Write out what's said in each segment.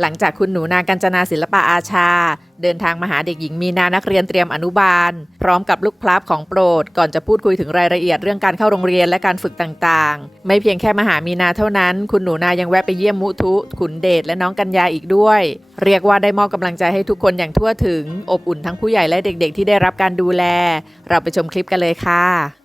หลังจากคุณหนูนากัญจนาศิลปะอาชา เดินทางมาหาเด็กหญิงมีนานักเรียนเตรียมอนุบาล พร้อมกับลูกพลับของโปรด ก่อนจะพูดคุยถึงรายละเอียดเรื่องการเข้าโรงเรียนและการฝึกต่างๆ ไม่เพียงแค่มาหามีนาเท่านั้น คุณหนูนายังแวะไปเยี่ยมมุทุ ขุนเดชและน้องกัญญาอีกด้วย เรียกว่าได้มอบกำลังใจให้ทุกคนอย่างทั่วถึง อบอุ่นทั้งผู้ใหญ่และเด็กๆ ที่ได้รับการดูแล เราไปชมคลิปกันเลยค่ะ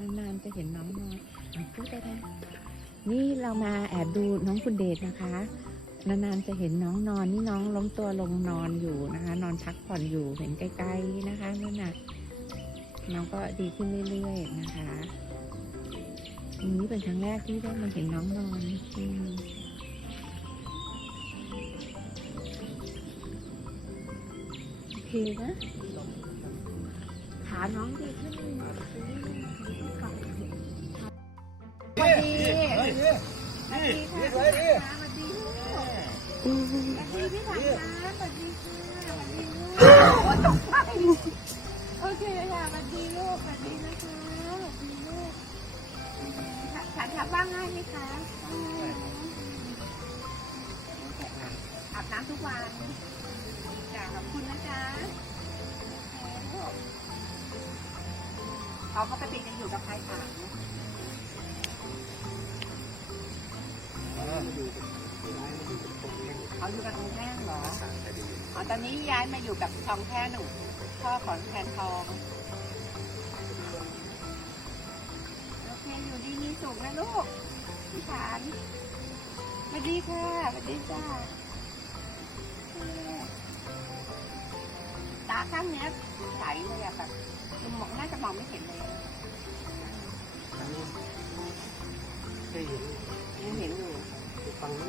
นานๆจะเห็นน้องนอนอะพูดได้ไหมนี่เรามาแอบดูน้องคุณเดชนะคะ นานๆจะเห็นน้องนอนนี่น้องล้มตัวลงนอนอยู่นะคะ นอนพักผ่อนอยู่เห็นใกล้ๆนะคะนั่นน่ะน้องก็ดีขึ้นเรื่อยๆนะคะอันนี้เป็นครั้งแรกที่ได้มาเห็นน้องนอนอืมโอเคนะขาน้องดีขึ้น ค่ะสวัสดีลูกสวัสดีพี่นะสวัสดีค่ะสวัสดีลูกโอเคค่ะสวัสดีลูกสวัสดีนะคะสวัสดีลูกฉันทับบ้างง่ายไหมคะอาบน้ำทุกวันจ้ะขอบคุณนะจ๊ะเคลูกเขาปกติจะอยู่กับใครคะ เขาอยู่กับทองแท่งเหรออ๋อตอนนี้ย้ายมาอยู่กับทองแท่งหนูพ่อของแทนทองโอเคอยู่ดีมีสุขนะลูกพี่ฐานสวัสดีค่ะสวัสดีจ้าตาข้างเนี้ยใสเลยอะแบบมองน่าจะมองไม่เห็นเลย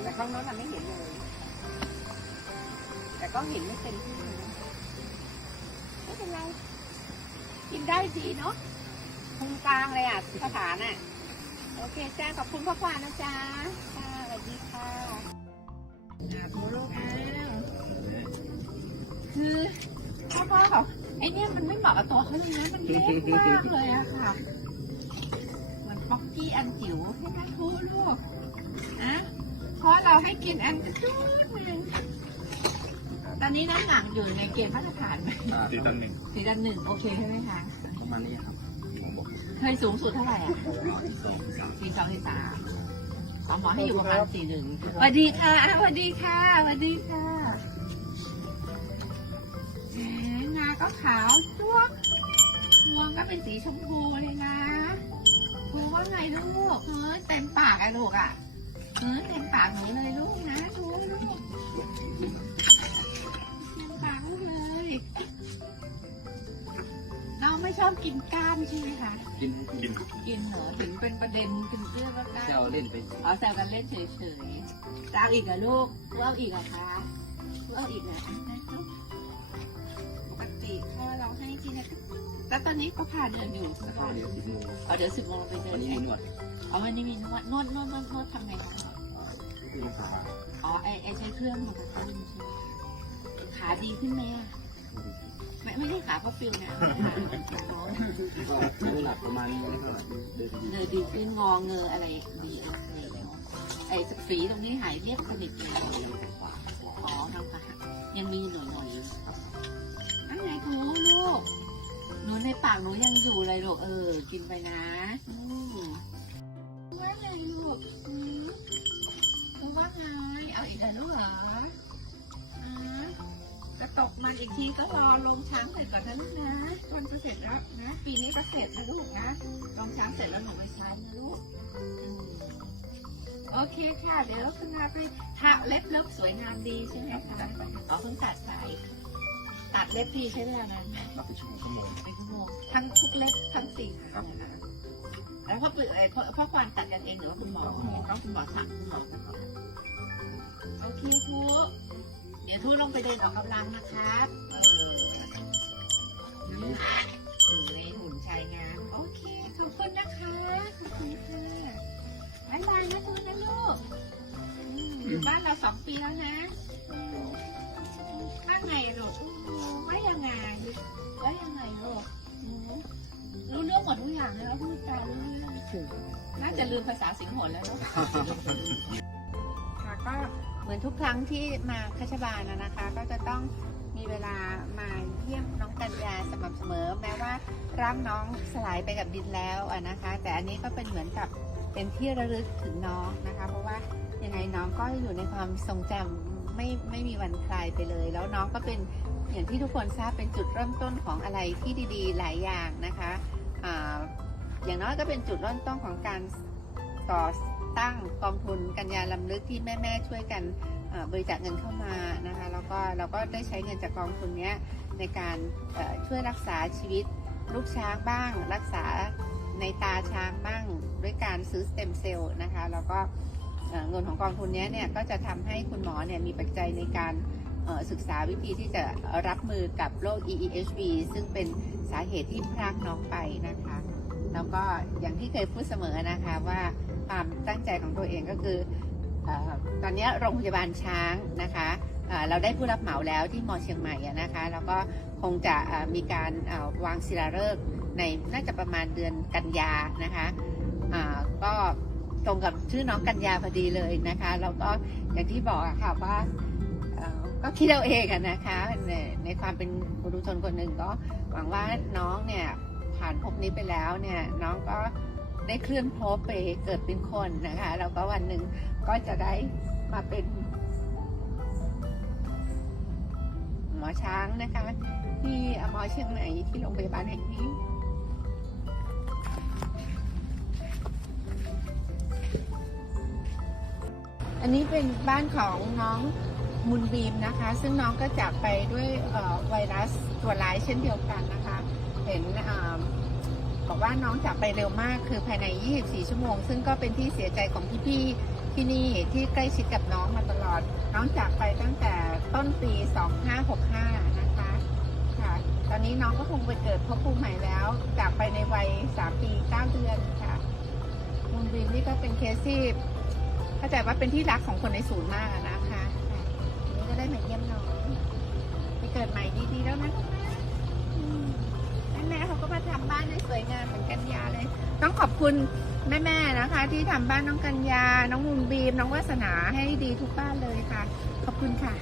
แต่ข้างโน้นมันไม่เห็นเลย แต่ก็เห็นไม่เต็มที่นะไม่เป็นไร กินได้ดีเนาะพุงกลางเลยอะสถานอะ โอเคจ้าขอบคุณพ่อควานนะจ๊ะค่ะสวัสดีค่ะอาบน้ำลูกอ้าวคือพ่อพ่อบอไอเนี่ยมันไม่เหมาะกับตัวเขาเลยนะ มันเล็กมากเลยอะค่ะ เหมือนป๊อกกี้อันจิ๋วใช่ไหมครูลูกนะ เพราะเราให้กินอันจุดหนึ่งตอนนี้น้ำหนักอยู่ในเกณฑ์มาตรฐานไหมตีตันหนึ่งสี่ดันหนึ่งโอเคใช่ไหมคะ ประมาณนี้ครับผมบอกเคยสูงสุดเท่าไหร่อะสี่สองสี่สามสองหมอให้อยู่ประมาณสี่หนึ่งสวัสดีค่ะสวัสดีค่ะสวัสดีค่ะแหมงาก็ขาวจ้วกงวงก็เป็นสีชมพูเลยนะคุณว่าไงลูกเฮ้ยเต็มปากไอ้ลูกอะ เฮ้ยเต็มปากหนูเลยลูกนะดูลูกเต็มปากลูกเลยน้องไม่ชอบกินก้านใช่ไหมคะ กินกินกินเหรอถึงเป็นประเด็นถึงเรื่องว่าก้านเที่ยวเล่นไปเอาแซวกันเล่นเฉยๆจะเอาอีกเหรอลูกเล่าอีกเหรอคะเล่าอีกเหรอปกติถ้าเราให้กินเนี่ยแล้วตอนนี้ก็พาเดินอยู่แล้วก็เดี๋ยวสิบโมงเอาเดี๋ยวสิบโมงเราไปเดิวันนนี้มีนวด อ๋อวันนี้มีนวดนวดนวดนวดนวดทำไงคะที่ลูกค้าอ๋อไอไอใช้เครื่องมาค่ะใช่ไหมขาดีขึ้นไหมอะไม่ไม่ได้ขาเพราะฟิวนะอ๋อก็น้ำหนักประมาณนี้ก็เดินยดีขึ้นงอเงออะไรดีโอเคไอฝีตรงนี้หายเรียบสนิทเลยอ๋อทางขายังมีหน่อยหน่อยอยู่อันไหนครูลูกหนูในปากหนูยังอยู่เลยลูกเออ กินไปนะ เอาอีกแล้วลูกเหรออ่าจะตกมันอีกทีก็รอลงช้างเสร็จก่อนนะลูกนะจนจะเสร็จแล้วนะ ปีนี้ก็เสร็จนะลูกนะลองช้างเสร็จแล้วหนูไปใช้นะลูกอืมโอเคค่ะ เดี๋ยวคุณนาไปทาเล็บเล็บสวยงามดีใช่ไหมคะอ๋อเพิ่งตัดไปตัดเล็บพี่ใช้เวลานานไหมรับไปชั่วโมง เป็นชั่วโมงทั้งทุกเล็บทั้งสี่ครั้งนะคะแล้วพ่อปืนไอ้พ่อพ่อควานตัดกันเองหรือว่าคุณหมอต้องคุณหมอสั่งคุณหมอสั่งโอ เดี๋ยวทุกลงไปเดินออกกำลังนะครับเออนี้หุ่นในหุ่นชายงามโอเค ขอบคุณนะคะ ขอบคุณค่ะบ๊ายบายนะทุกนะลูกอืมอยู่บ้านเราสองปีแล้วนะว่าไงลูกอืมว่ายังไงว่ายังไงลูกอืมรู้เรื่องหมดแล้วพูดจารู้เรื่องถึงน่าจะลืมภาษาสิงห์หอนแล้วเนาะ ค่ะก็ เหมือนทุกครั้งที่มาคัชบาลนะนะคะ ก็จะต้องมีเวลามาเยี่ยมน้องกัญญาสม่ำเสมอ แม้ว่าร่างน้องสลายไปกับดินแล้วนะคะ แต่อันนี้ก็เป็นเหมือนกับเป็นที่ระลึกถึงน้องนะคะ เพราะว่ายังไงน้องก็อยู่ในความทรงจำไม่ไม่มีวันคลายไปเลย แล้วน้องก็เป็นอย่างที่ทุกคนทราบเป็นจุดเริ่มต้นของอะไรที่ดีๆ หลายอย่างนะคะออย่างน้อยก็เป็นจุดเริ่มต้นของการก่อ ตั้งกองทุนกัญญาลำลึกที่แม่ ๆ ช่วยกันบริจาคเงินเข้ามานะคะแล้วก็เราก็ได้ใช้เงินจากกองทุนนี้ในการช่วยรักษาชีวิตลูกช้างบ้าง รักษาในตาช้างบ้างด้วยการซื้อสเต็มเซลล์นะคะแล้วก็เงินของกองทุนนี้เนี่ยก็จะทำให้คุณหมอเนี่ยมีปัจจัยในการศึกษาวิธีที่จะรับมือกับโรค EEHV ซึ่งเป็นสาเหตุที่พรากน้องไปนะคะ แล้วก็อย่างที่เคยพูดเสมอนะคะว่า ความตั้งใจของตัวเองก็คืออตอนนี้โรงพยาบาลช้างนะคะเอ่อเราได้ผู้รับเหมาแล้วที่มอเชียงใหม่นะคะ แล้วก็คงจะมีการวางศิลาฤกษ์ในน่าจะประมาณเดือนกันยานะคะก็ตรงกับชื่อน้องกันยาพอดีเลยนะคะแล้วก็อย่างที่บอกค่ะว่าก็คิดเอาเองนะคะ ในในความเป็นบุรุษชนคนหนึ่งก็หวังว่าน้องเนี่ยผ่านภพนี้ไปแล้วเนี่ยน้องก็ ได้เคลื่อนภพไปเกิดเป็นคนนะคะแล้วก็วันหนึ่งก็จะได้มาเป็นหมอช้างนะคะ ที่หมอเชียงใหม่ที่โรงพยาบาลแห่งนี้อันนี้เป็นบ้านของน้องมุนบีมนะคะ ซึ่งน้องก็จากไปด้วยไวรัสตัวร้ายเช่นเดียวกันนะคะ เห็นอ่า บอกว่าน้องจากไปเร็วมากคือภายใน 24 ชั่วโมง ซึ่งก็เป็นที่เสียใจของพี่ๆที่นี่ที่ใกล้ชิดกับน้องมาตลอด น้องจากไปตั้งแต่ต้นปี 2565 นะคะค่ะ ตอนนี้น้องก็คงไปเกิดพบภูมิใหม่แล้ว จากไปในวัย 3 ปี 9 เดือนค่ะมุนบีมนี่ก็เป็นเคสที่เข้าใจว่าเป็นที่รักของคนในศูนย์มากนะคะนนี้ก็ได้มาเยี่ยมน้องไปเกิดใหม่ดีๆแล้วนะลูกนะ แม่เขาก็มาทำบ้านให้สวยงามเหมือนกันยาเลย ต้องขอบคุณแม่ๆนะคะ ที่ทำบ้านน้องกัญญา น้องมุนบีม น้องวาสนาให้ดีทุกบ้านเลยค่ะ ขอบคุณค่ะ